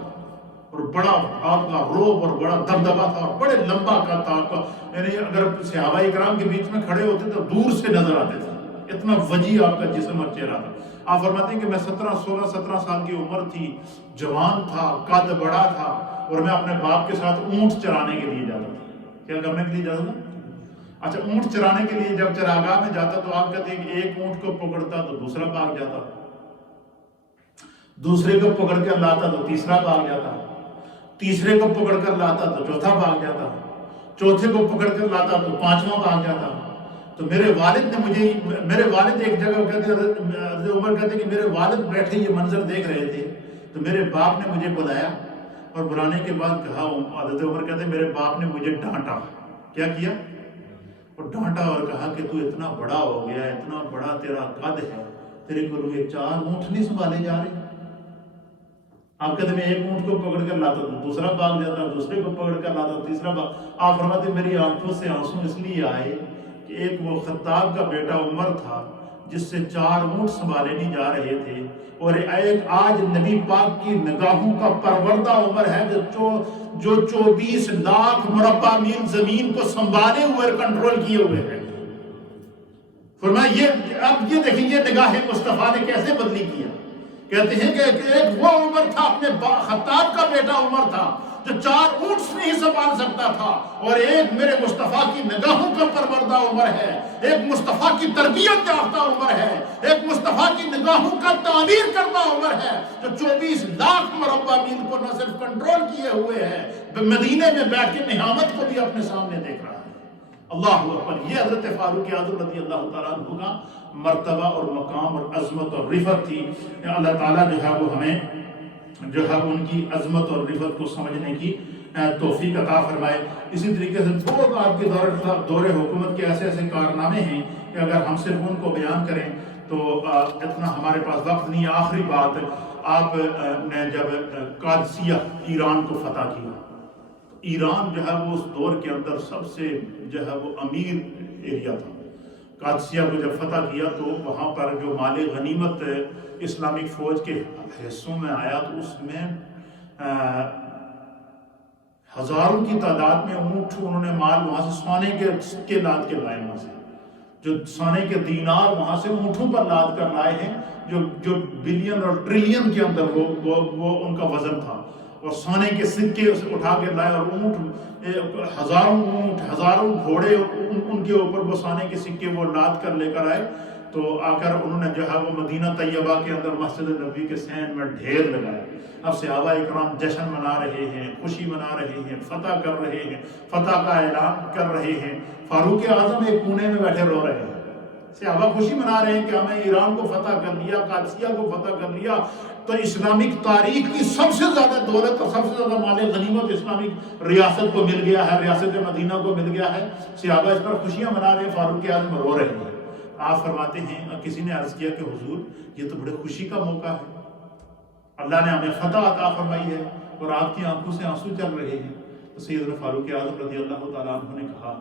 اور بڑا آپ کا روب اور بڑا دبدبا تھا، اور بڑے لمبا قد تھا آپ کا، یعنی اگر صحابہ کرام کے بیچ میں کھڑے ہوتے تو دور سے نظر آتے تھے، اتنا وجیح آپ کا جسم اور چہرہ تھا۔ آپ فرماتے ہیں کہ میں 16-17 سال کی عمر تھی، جوان تھا، قد بڑا تھا، اور میں اپنے باپ کے ساتھ اونٹ چرانے کے لیے جاتا تھا۔ کیا کرنے کے لیے جاتا تھا؟ اچھا، اونٹ چرانے کے لیے جب چراگاہ میں جاتا تو آپ کہتے ہیں کہ ایک اونٹ کو پکڑتا تو دوسرا بھاگ جاتا، دوسرے کو پکڑ کر لاتا تو تیسرا بھاگ جاتا، تیسرے کو پکڑ کر لاتا تو چوتھا بھاگ جاتا، چوتھے کو پکڑ کر لاتا تو پانچواں بھاگ جاتا۔ تو میرے والد ایک جگہ کہتے حضرت عمر کہتے کہ میرے والد بیٹھے یہ منظر دیکھ رہے تھے، تو میرے باپ نے مجھے بلایا، اور بلانے کے بعد کہا، حضرت عمر کہتے ہیں میرے باپ نے مجھے ڈانٹا۔ کیا کیا؟ اور ڈانٹا اور کہا کہ تو اتنا بڑا ہو گیا، اتنا بڑا تیرا قد ہے، تیرے کو یہ 4 اونٹ نہیں سنبھالے جا رہے۔ آپ کہتے ہیں میں ایک اونٹ کو پکڑ کر لاتا تو دوسرا بھاگ جاتا، دوسرے کو پکڑ کر لاتا تو تیسرا بھاگ۔ آپ فرماتے ہیں میری آنکھوں سے آنسو اس لیے آئے کہ ایک وہ خطاب کا بیٹا عمر تھا جس سے 4 اونٹ سنبھالے نہیں جا رہے تھے، اور ایک آج نبی پاک کی نگاہوں کا پروردہ عمر ہے جو 24 لاکھ مربع میل زمین کو سنبھالے ہوئے کنٹرول کیے ہوئے ہیں۔ فرمایا اب یہ دیکھیں یہ نگاہ مصطفیٰ نے کیسے بدلی کیا۔ کہتے ہیں کہ ایک وہ عمر تھا، اپنے خطاب کا بیٹا عمر تھا جو 4 اونٹ نہیں سنبھال سکتا تھا، اور ایک میرے مصطفیٰ کی نگاہوں کا پروردہ عمر ہے، ایک مصطفیٰ کی تربیت یافتہ عمر ہے، ایک مصطفیٰ کی نگاہوں کا تعمیر کرتا عمر ہے، جو 24 لاکھ مربع میل کو نہ صرف کنٹرول کیے ہوئے ہے، مدینے میں بیٹھ کے نعمت کو بھی اپنے سامنے دیکھ رہا ہے۔ اللہ اکبر! یہ حضرت فاروق اعظم رضی اللہ تعالیٰ عنہ کا مرتبہ اور مقام اور عظمت اور رفعت تھی۔ اللہ تعالیٰ جو ہے وہ ہمیں جو ہے ان کی عظمت اور رفعت کو سمجھنے کی توفیق عطا فرمائے۔ اسی طریقے سے بہت آپ کے دور حکومت کے ایسے کارنامے ہیں کہ اگر ہم صرف ان کو بیان کریں تو اتنا ہمارے پاس وقت نہیں۔ آخری بات، آپ نے جب قادسیہ ایران کو فتح کیا، ایران جو ہے وہ اس دور کے اندر سب سے جو ہے وہ امیر ایریا تھا۔ قادسیہ کو جب فتح کیا تو وہاں پر جو مال غنیمت اسلامک فوج کے حصوں میں آیا تو اس میں ہزاروں کی تعداد میں اونٹ انہوں نے مال وہاں سے سونے کے سکے لاد کے لائے، وہاں سے جو سونے کے دینار وہاں سے اونٹوں پر لاد کر لائے ہیں، جو بلین اور ٹریلین کے اندر وہ ان کا وزن تھا، اور سونے کے سکے اسے اٹھا کے لائے، اور اونٹ ہزاروں گھوڑے ان کے اوپر وہ سونے کے سکے وہ لاد کر لے کر آئے۔ تو آ کر انہوں نے جو ہے وہ مدینہ طیبہ کے اندر مسجد نبوی کے صحن میں ڈھیر لگائے۔ اب صحابہ اکرام جشن منا رہے ہیں، خوشی منا رہے ہیں، فتح کر رہے ہیں، فتح کا اعلان کر رہے ہیں۔ فاروق اعظم ایک کونے میں بیٹھے رو رہے ہیں۔ صحابہ خوشی منا رہے ہیں کہ ہمیں ایران کو فتح کر لیا، قادسیہ کو فتح کر لیا، تو اسلامک تاریخ کی سب سے زیادہ دولت اور سب سے زیادہ مال غنیمت اسلامک ریاست کو مل گیا ہے، ریاست مدینہ کو مل گیا ہے۔ صحابہ اس پر خوشیاں منا رہے ہیں، فاروق اعظم رو رہے ہیں۔ آپ فرماتے ہیں کسی نے عرض کیا کہ حضور یہ تو بڑے خوشی کا موقع ہے، اللہ نے ہمیں فتح عطا فرمائی ہے اور آپ کی آنکھوں سے آنسو چل رہے ہیں۔ تو سیدنا فاروق اعظم رضی اللہ تعالیٰ عنہ نے کہا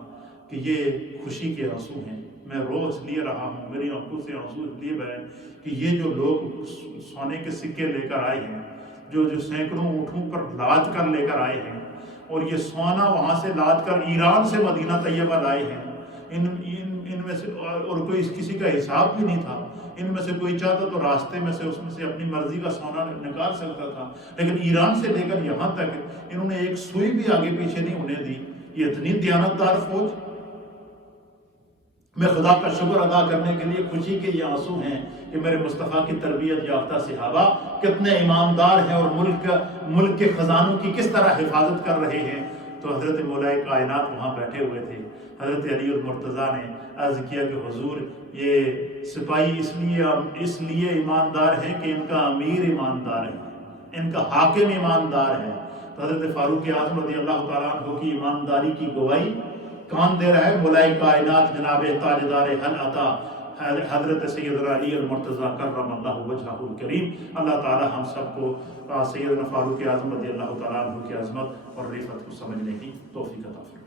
کہ یہ خوشی کے آنسو ہیں، میں رو اس لیے رہا ہوں، میری آنکھوں سے آنسو اس لیے بہے کہ یہ جو لوگ سونے کے سکے لے کر آئے ہیں، جو سینکڑوں اونٹوں پر لاد کر لے کر آئے ہیں، اور یہ سونا وہاں سے لاد کر ایران سے مدینہ طیبہ لائے ہیں، ان میں سے اور کوئی کسی کا حساب بھی نہیں تھا، ان میں سے کوئی چاہتا تو راستے میں سے اس میں سے اپنی مرضی کا سونا نکال سکتا تھا، لیکن ایران سے لے کر یہاں تک انہوں نے ایک سوئی بھی آگے پیچھے نہیں ہونے دی۔ یہ اتنی دیانتدار فوج، میں خدا کا شکر ادا کرنے کے لیے خوشی کے یہ آنسو ہیں کہ میرے مصطفیٰ کی تربیت یافتہ صحابہ کتنے ایماندار ہیں اور ملک کے خزانوں کی کس طرح حفاظت کر رہے ہیں۔ تو حضرت مولائے کائنات وہاں بیٹھے ہوئے تھے، حضرت علی المرتضیٰ نے عرض کیا کہ حضور یہ سپاہی اس لیے ایماندار ہیں کہ ان کا امیر ایماندار ہے، ان کا حاکم ایماندار ہے۔ تو حضرت فاروق اعظم رضی اللہ تعالیٰ عنہ کی ایمانداری کی گواہی کون دے رہا ہے؟ مولائے کائنات جناب تاجدار حل عطا حضرت سیدنا علی المرتضیٰ کرم اللہ وجہہ الکریم۔ اللہ تعالی ہم سب کو سیدنا فاروق اعظم رضی اللہ تعالیٰ عنہ کی عظمت اور رفعت کو سمجھنے کی توفیق عطا فرمائے۔